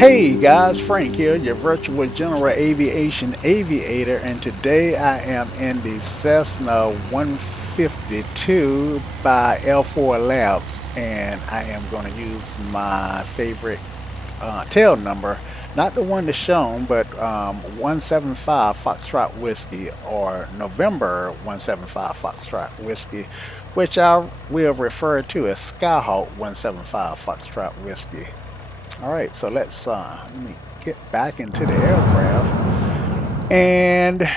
Hey guys, Frank here, your virtual general aviation aviator, and today I am in the Cessna 152 by Airfoillabs, and I am going to use my favorite tail number, not the one that's shown, but 175 Foxtrot Whiskey or November 175 Foxtrot Whiskey, which I will refer to as Skyhawk 175 Foxtrot Whiskey. All right, so let me get back into the aircraft, and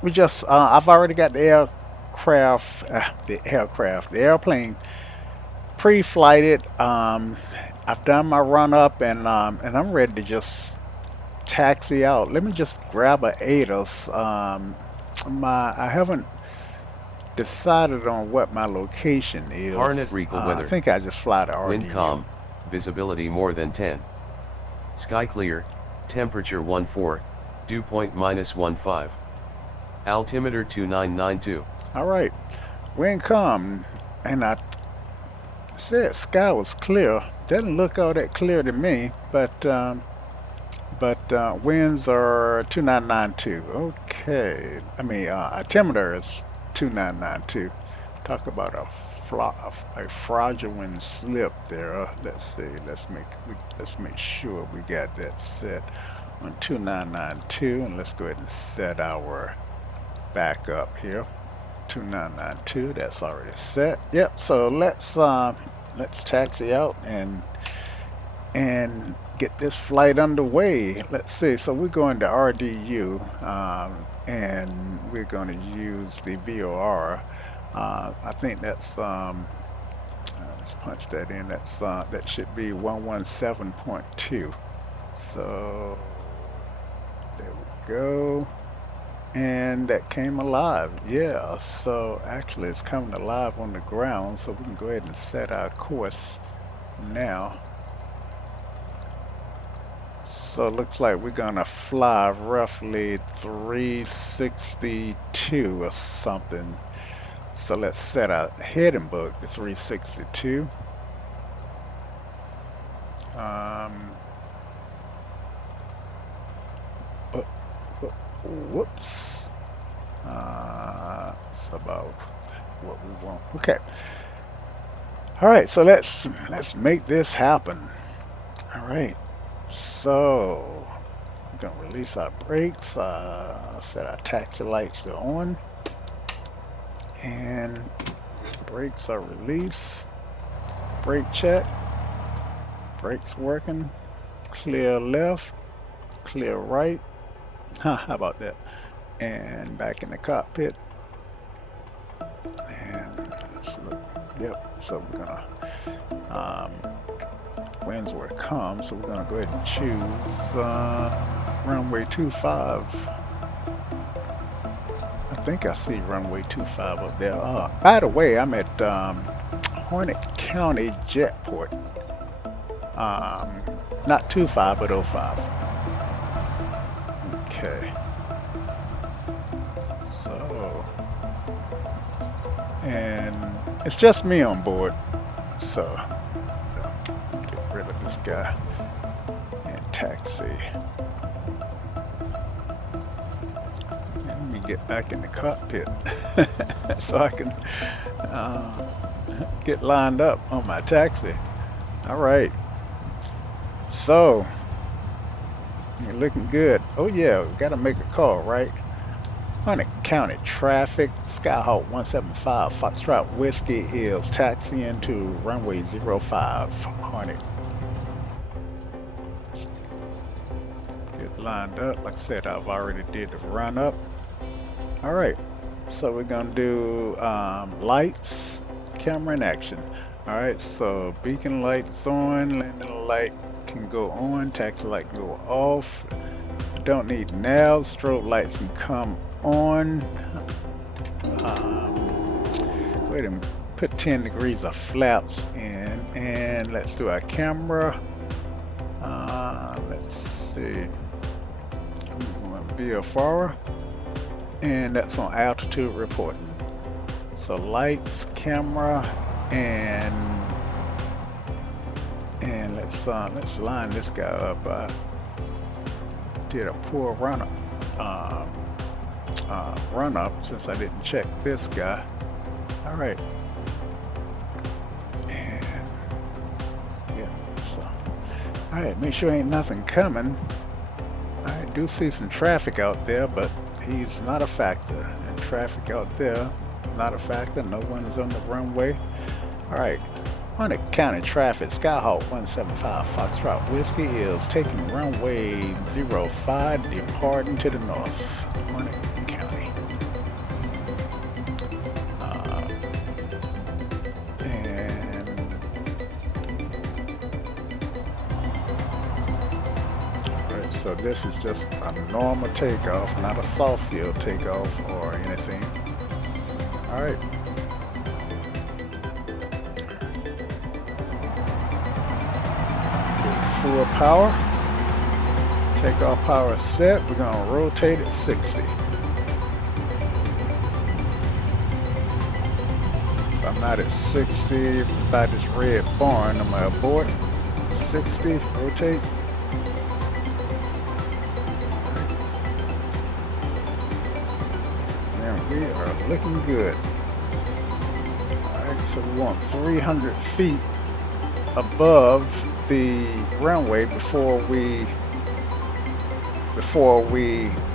we just I've already got the airplane pre-flighted. I've done my run up, and I'm ready to just taxi out. Let me just grab a ATOS. My I haven't decided on what my location Harnet is. Regal I weather. think I just fly to Wind RDU. calm, visibility more than 10. Sky clear, temperature 14, dew point -15. Altimeter 2992. All right, wind calm, and I said sky was clear. Doesn't look all that clear to me, but winds are 2992. Okay, I mean altimeter is 2992. Talk about a fraudulent slip there. Let's see. Let's make sure we got that set on 2992, and let's go ahead and set our backup here. 2992, that's already set. Yep, so let's taxi out and get this flight underway. Let's see, so we're going to RDU, and we're going to use the VOR. I think that's let's punch that in. That should be 117.2. So there we go. And that came alive. Yeah, so actually it's coming alive on the ground, so we can go ahead and set our course now. So it looks like we're gonna fly roughly 362 or something. So let's set our heading book to 362. Whoops. It's about what we want. Okay. All right. So let's make this happen. All right. So we're gonna release our brakes. Set our taxi lights to on, and brakes are released. Brake check. Brakes working. Clear left. Clear right. How about that? And back in the cockpit. And let's look. Yep. So we're gonna winds were calm. So we're gonna go ahead and choose runway 25. I think I see runway 25 up there. By the way, I'm at Harnett County Jetport. Not 25, but 05. Okay. So, and it's just me on board. So, get rid of this guy and taxi. And let me get back in the cockpit so I can get lined up on my taxi. All right. So, you're looking good. Oh yeah, we gotta make a call, right? Harnett County traffic, Skyhawk 175 Foxtrot Whiskey is taxiing to runway 05, Harnett. Get lined up. Like I said, I've already did the run up. All right, so we're gonna do lights, camera, and action. All right, so beacon lights on, landing light can go on, taxi light can go off. Don't need nav, strobe lights can come on. Go ahead and put 10 degrees of flaps in, and let's do our camera. Let's see, VFR, and that's on altitude reporting. So lights, camera, and and let's line this guy up. I did a poor run up since I didn't check this guy. All right, and yeah, so all right, make sure ain't nothing coming. I do see some traffic out there, but he's not a factor. And traffic out there, not a factor. No one is on the runway. All right. On the county traffic, Skyhawk 175 Foxtrot Whiskey is taking runway 05, departing to the north. Hornet County. Alright, so this is just a normal takeoff, not a soft field takeoff or anything. Alright. Full power. Takeoff power set. We're going to rotate at 60. If I'm not at 60 by this red barn, I'm going to abort. 60, rotate. And we are looking good. Alright, so we want 300 feet above the runway before we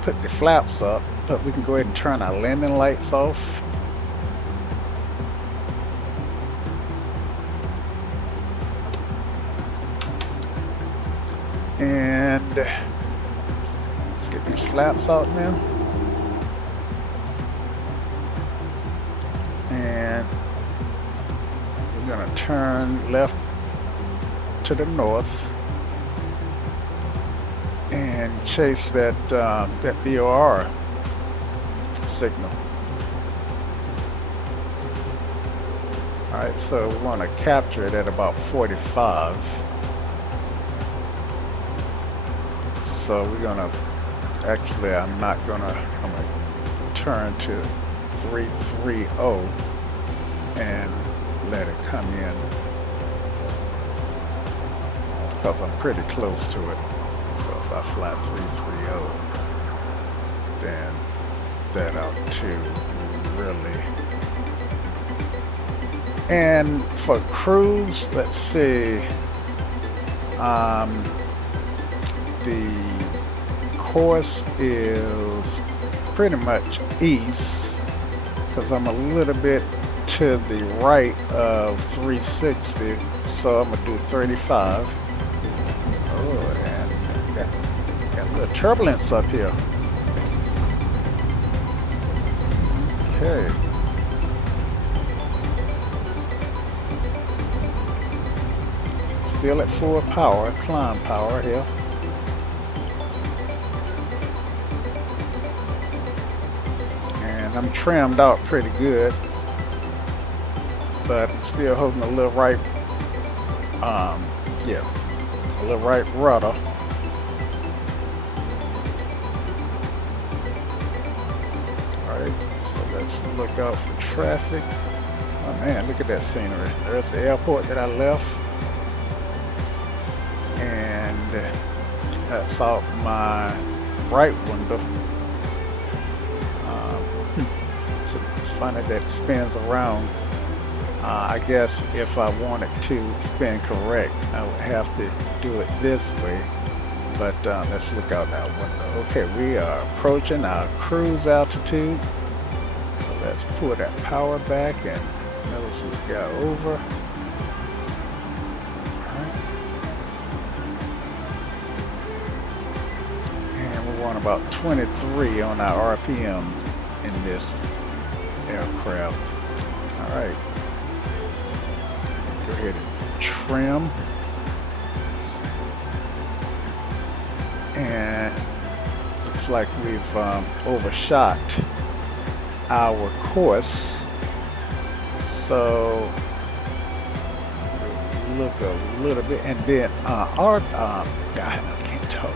put the flaps up, but we can go ahead and turn our landing lights off. And let's get these flaps out now. And we're going to turn left to the north and chase that VOR signal. All right, so we want to capture it at about 45. So we're gonna I'm gonna turn to 330 and let it come in, because I'm pretty close to it. So if I fly 330, then that ought to really. And for cruise, let's see, the course is pretty much east, because I'm a little bit to the right of 360, so I'm gonna do 35. Oh, and got a little turbulence up here. Okay. Still at full power, climb power here. And I'm trimmed out pretty good, but I'm still holding a little right, a little right rudder. Alright, so let's look out for traffic. Oh man, look at that scenery. There's the airport that I left. And that's out my right window. So it's funny that it spins around. I guess if I wanted to spin correct, I would have to do it this way. But let's look out that window. Okay, we are approaching our cruise altitude. So let's pull that power back and nose this guy over. About 23 on our RPMs in this aircraft. All right, go ahead and trim, and looks like we've overshot our course, so look a little bit, and then our God, I can't talk.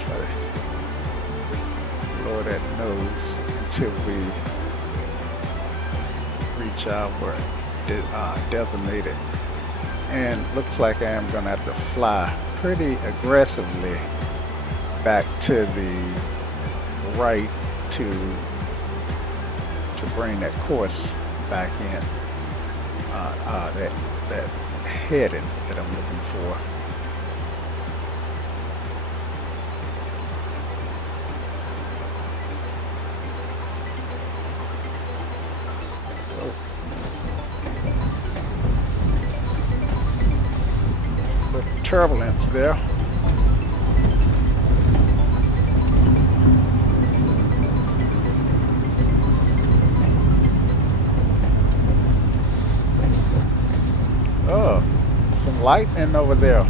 Try to lower that nose until we reach our designated. And looks like I am gonna have to fly pretty aggressively back to the right to bring that course back in. That heading that I'm looking for. Little turbulence there. Oh, some lightning over there.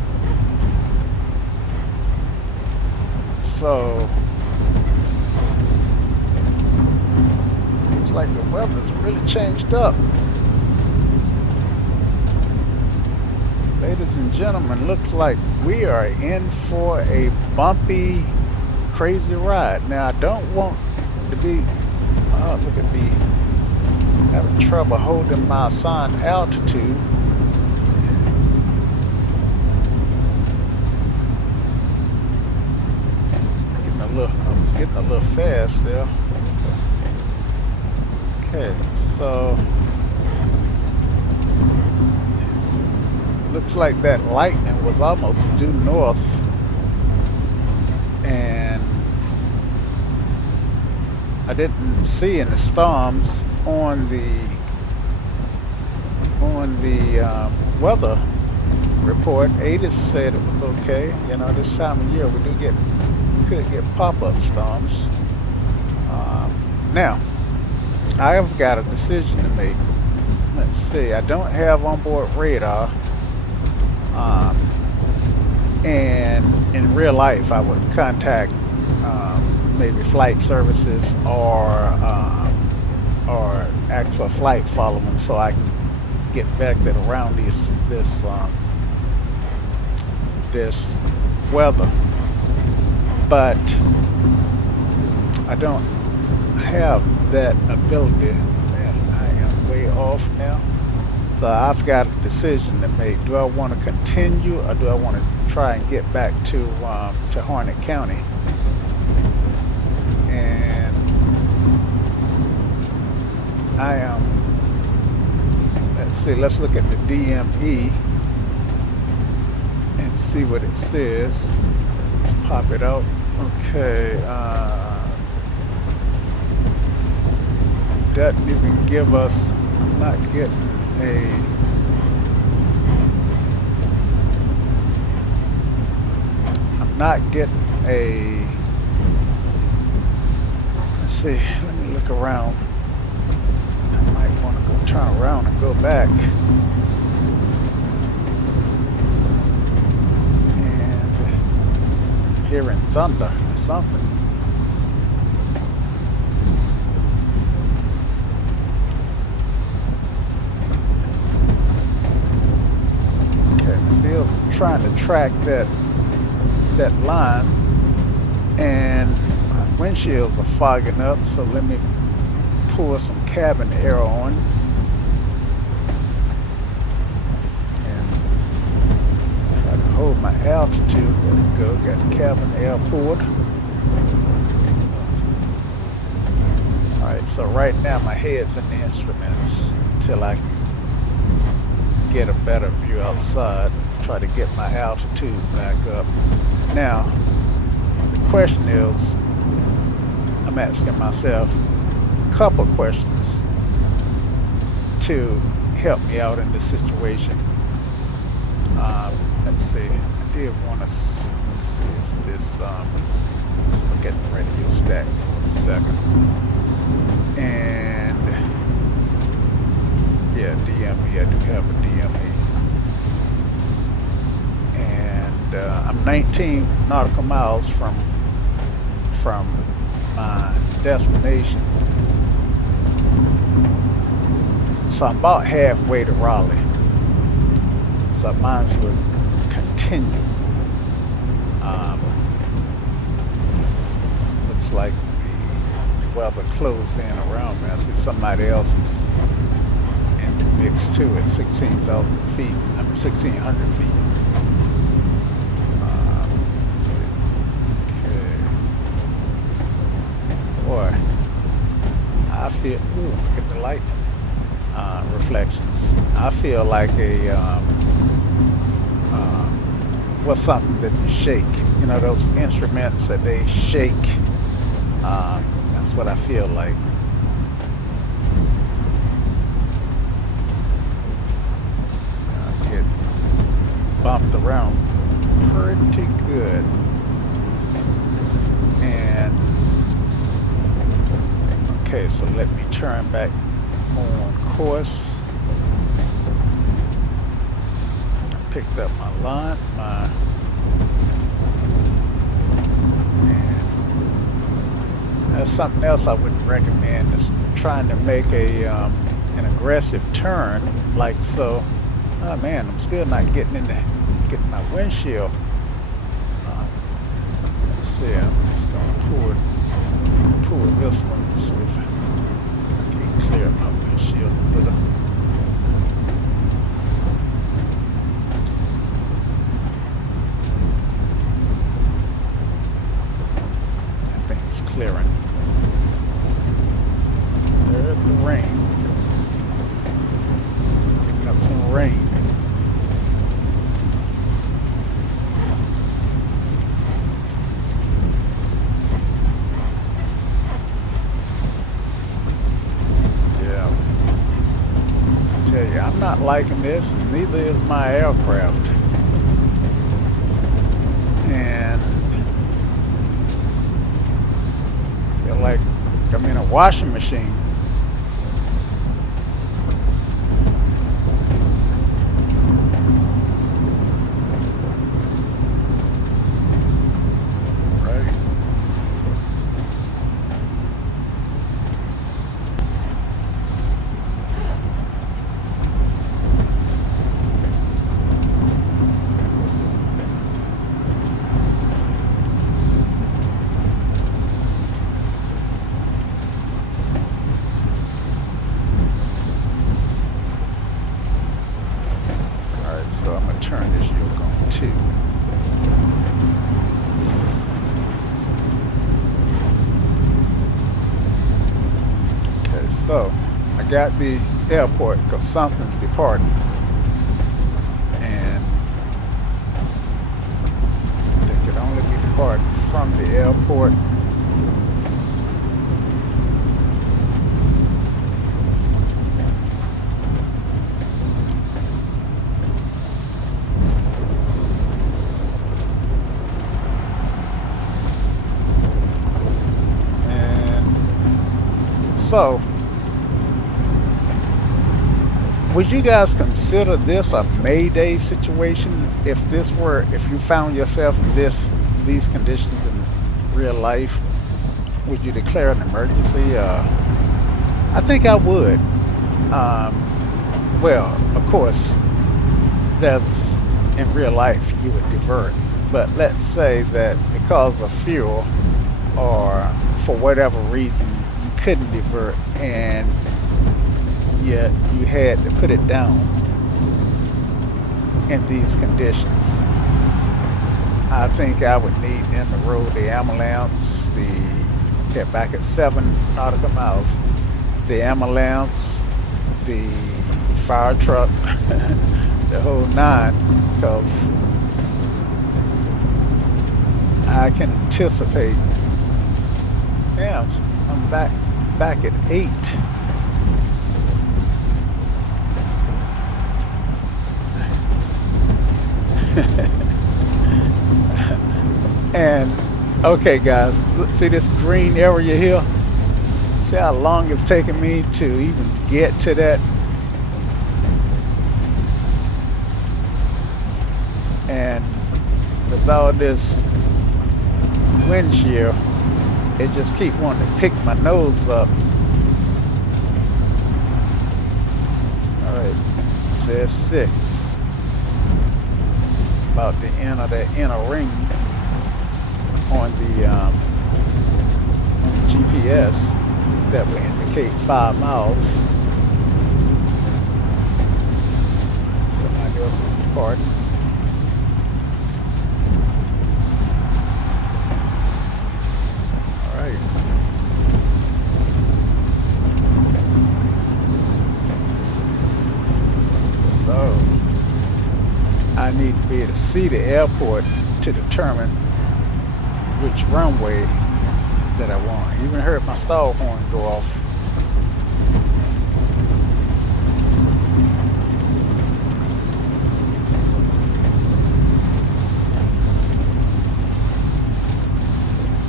So, looks like the weather's really changed up. Ladies and gentlemen, looks like we are in for a bumpy, crazy ride. Now, I don't want to be, oh, look at the, having trouble holding my assigned altitude. I was getting a little fast there. Okay, so looks like that lightning was almost due north, and I didn't see any storms on the weather report. ATIS said it was okay. You know, this time of year we could get pop-up storms. Now, I have got a decision to make. Let's see, I don't have onboard radar, and in real life I would contact maybe flight services or actual flight following so I can get vectored around this weather. But I don't have that ability. Man, I am way off now. So I've got a decision to make. Do I want to continue, or do I want to try and get back to Harnett County? And I am. Let's see. Let's look at the DME and see what it says. Let's pop it out. Okay. Doesn't even give us. I'm not getting a. Let's see. Let me look around. I might want to go turn around and go back. And hearing thunder or something. Trying to track that line, and my windshields are fogging up, so let me pour some cabin air on and try to hold my altitude. There we go, got the cabin air poured. Alright, so right now my head's in the instruments until I get a better view outside. Try to get my altitude back up. Now, the question is, I'm asking myself a couple questions to help me out in this situation. Let's see, I did want to see if this, look at the radio stack for a second. And, yeah, DME, I do have a DME. I'm 19 nautical miles from my destination, so I'm about halfway to Raleigh. So I might as well continue. Looks like the weather closed in around me. I see somebody else is mix too at 16,000 feet. I mean 1,600 feet. Let's see. Okay. Boy, I feel. Ooh, look at the light reflections. I feel like a what's something that you shake. You know those instruments that they shake. That's what I feel like. I get bumped around pretty good, and okay, so let me turn back on course. I picked up my line, and that's something else I wouldn't recommend is trying to make a an aggressive turn like so. Oh man, I'm still not getting my windshield. Let's see, I'm just gonna pull this one, see if I can clear my windshield a little. I think it's clearing. There's the rain. Picking up some rain. I'm not liking this, and neither is my aircraft. And I feel like I'm in a washing machine. Right. So I'm going to turn this yoke on too. Okay, so I got the airport because something's departing. And they could only be departing from the airport. So, would you guys consider this a Mayday situation if you found yourself in these conditions in real life? Would you declare an emergency? I think I would. Well, of course, there's in real life you would divert, but let's say that because of fuel or for whatever reason couldn't divert and yet you had to put it down in these conditions. I think I would need in the road the ambulance, kept back at 7 nautical miles, the ambulance, the fire truck, the whole nine, because I can anticipate. Yeah, I'm back at 8. And okay guys, see this green area here? See how long it's taking me to even get to that? And with all this windshield, it just keep wanting to pick my nose up. Alright, says 6. About to enter that inner ring on the GPS that will indicate 5 miles. else is departing. All right. So I need to be able to see the airport to determine which runway that I want. I even heard my stall horn go off.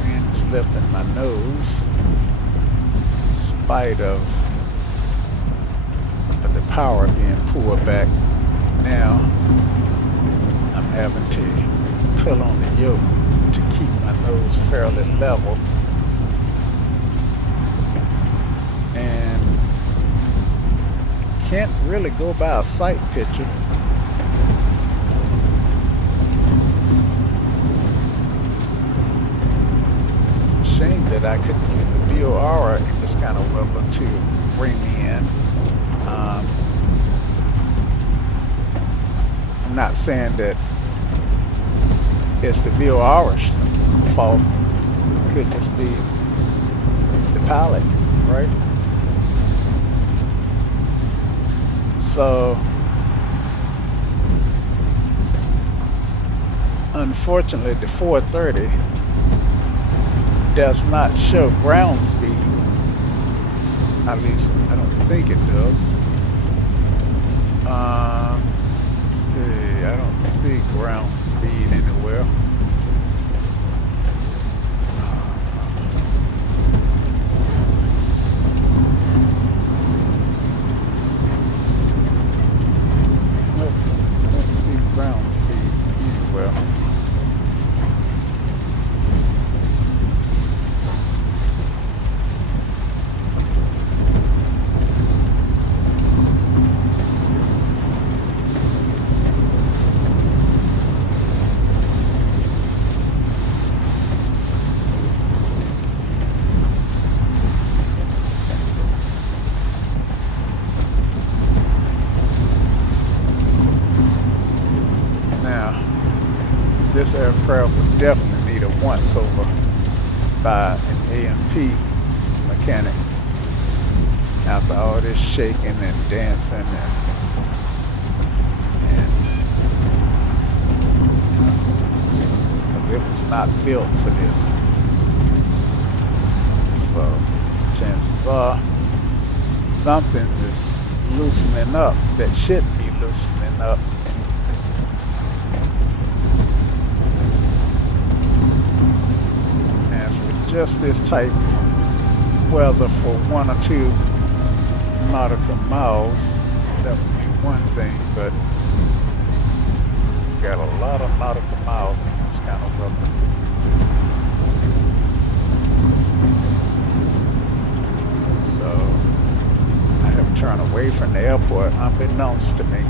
Wind is lifting my nose in spite of the power being pulled back. Now I'm having to pull on the yoke to keep my nose fairly level. And can't really go by a sight picture. It's a shame that I couldn't use the VOR in this kind of weather to bring me in. I'm not saying that it's the VOR's fault. It could just be the pilot, right? So unfortunately the 430 does not show ground speed. At least I don't think it does. Let's see, I don't see ground speed anywhere. Nope, I don't see ground speed anywhere. This aircraft would definitely need a once over by an A&P mechanic after all this shaking and dancing and because it was not built for this. So chances are something is loosening up that shouldn't be loosening up. Just this type weather for 1 or 2 nautical miles, that would be one thing, but got a lot of nautical miles in this kind of weather. So I have turned away from the airport unbeknownst to me.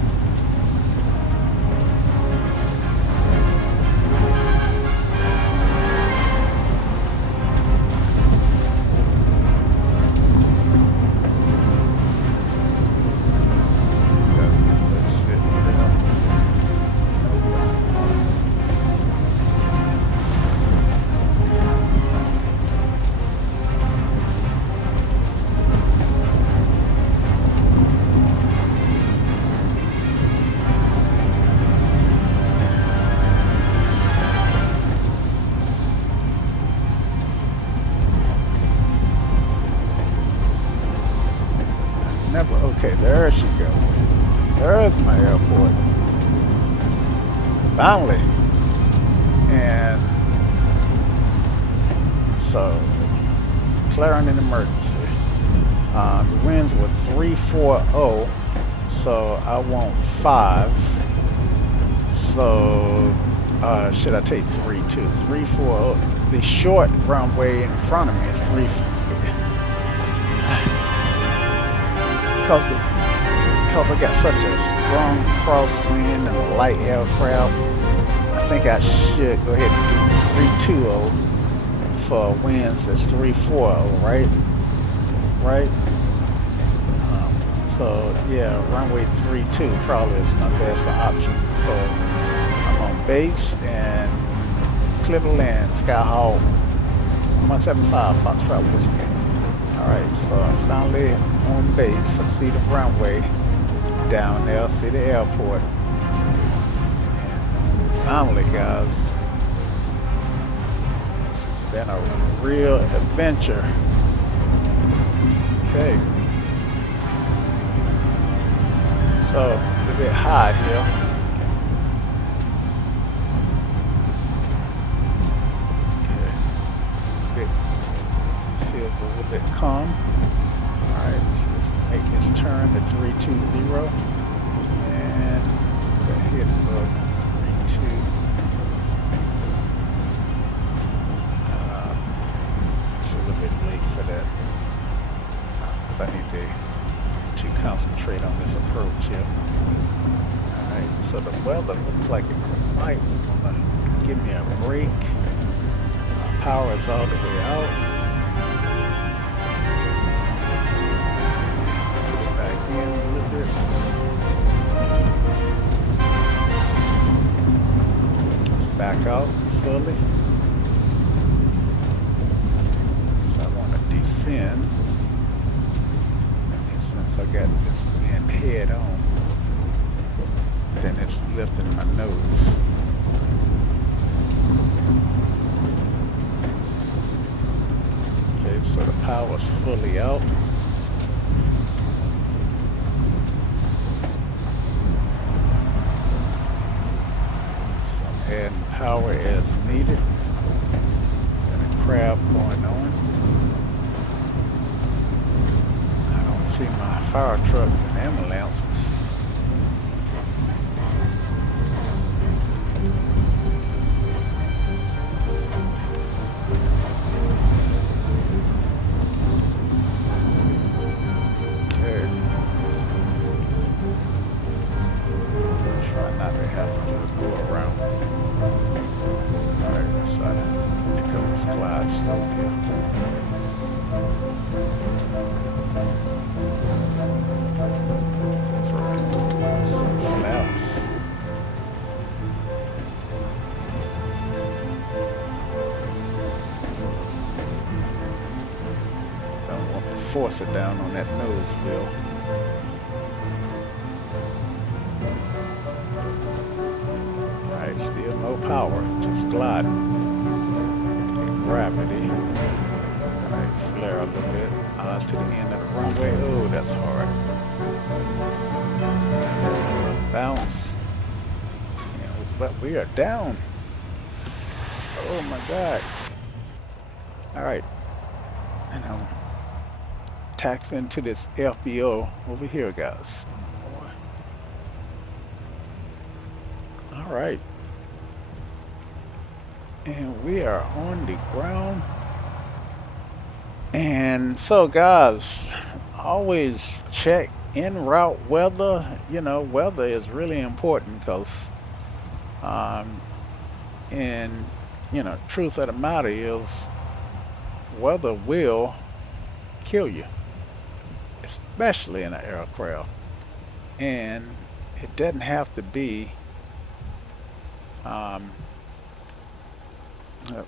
Okay, there she goes. There's my airport. Finally. And so, declaring an emergency. The winds were 340, so I want 5. So, should I take 32? 340. The short runway in front of me is 340. Because I got such a strong crosswind and a light aircraft, I think I should go ahead and do 320 for winds that's 340, right? Right? So yeah, runway 32 probably is my best option. So I'm on base and clear the land, Skyhawk 175 Foxtrot Whiskey. Alright, so I'm finally on base. I see the runway down there, see the airport. And finally, guys, this has been a real adventure. Okay. So, a little bit high here. Feels a little bit calm. Alright, so let's make this turn to 320. And let's go ahead and look 32. It's a little bit late for that. Because I need to concentrate on this approach here. Alright, so the weather looks like it might give me a break. Power is all the way out. In a little bit. Let's back out fully. Because I want to descend. And since I got this wind head on, then it's lifting my nose. Okay, so the power's fully out. Adding power as needed. Got a crab going on. I don't see my fire trucks and ambulances. Okay. Try not to have to do a go around. Alright, so I pick up this glide slope here. Throw some flaps. Don't want to force it down on that nose wheel. Still no power, just gliding. Gravity. Alright, flare a little bit. To the end of the runway. Oh, that's hard. And that was a bounce. But we are down. Oh my God. Alright. And I'm taxiing to this FBO over here, guys. Alright. And we are on the ground. And so guys, always check en route weather. You know, weather is really important because and you know, truth of the matter is weather will kill you, especially in an aircraft. And it doesn't have to be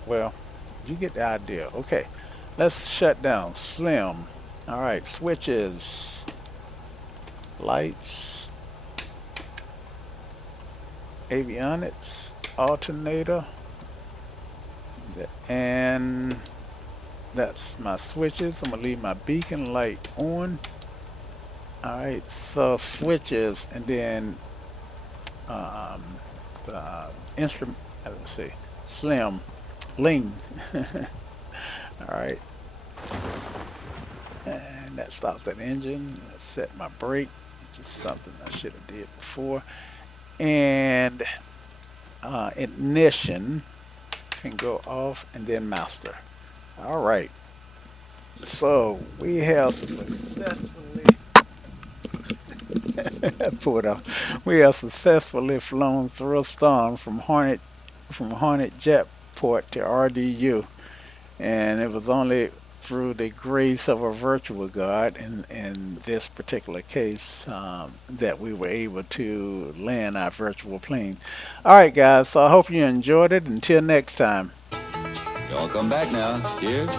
well, you get the idea. Okay, let's shut down. Slim. All right, switches, lights, avionics, alternator, and that's my switches. I'm gonna leave my beacon light on. All right, so switches, and then the instrument. Let's see, Slim. Lean. Alright. And that stops that engine. Let's set my brake, which is something I should have did before. And ignition can go off, and then master. Alright. So we have successfully pulled off. We have successfully flown through a storm from Hornet Jetport to RDU, and it was only through the grace of a virtual God, in this particular case, that we were able to land our virtual plane. All right, guys. So I hope you enjoyed it. Until next time. Y'all come back now. Cheers.